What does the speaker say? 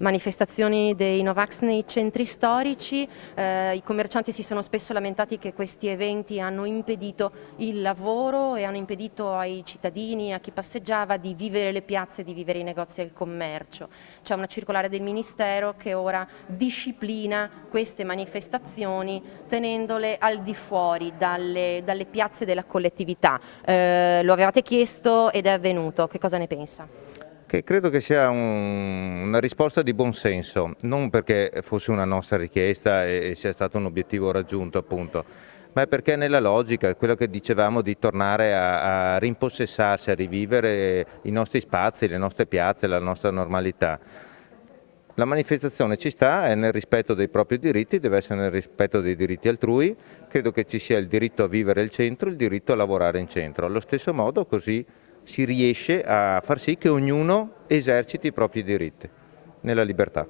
manifestazioni dei Novax nei centri storici. I commercianti si sono spesso lamentati che questi eventi hanno impedito il lavoro e hanno impedito ai cittadini, a chi passeggiava, di vivere le piazze, di vivere i negozi e il commercio. C'è una circolare del Ministero che ora disciplina queste manifestazioni tenendole al di fuori dalle piazze della collettività. Lo avevate chiesto ed è avvenuto, che cosa ne pensa? Che credo che sia una risposta di buon senso, non perché fosse una nostra richiesta e sia stato un obiettivo raggiunto appunto, ma è perché nella logica, quello che dicevamo di tornare a rimpossessarsi, a rivivere i nostri spazi, le nostre piazze, la nostra normalità. La manifestazione ci sta, è nel rispetto dei propri diritti, deve essere nel rispetto dei diritti altrui, credo che ci sia il diritto a vivere il centro, il diritto a lavorare in centro. Allo stesso modo così si riesce a far sì che ognuno eserciti i propri diritti nella libertà.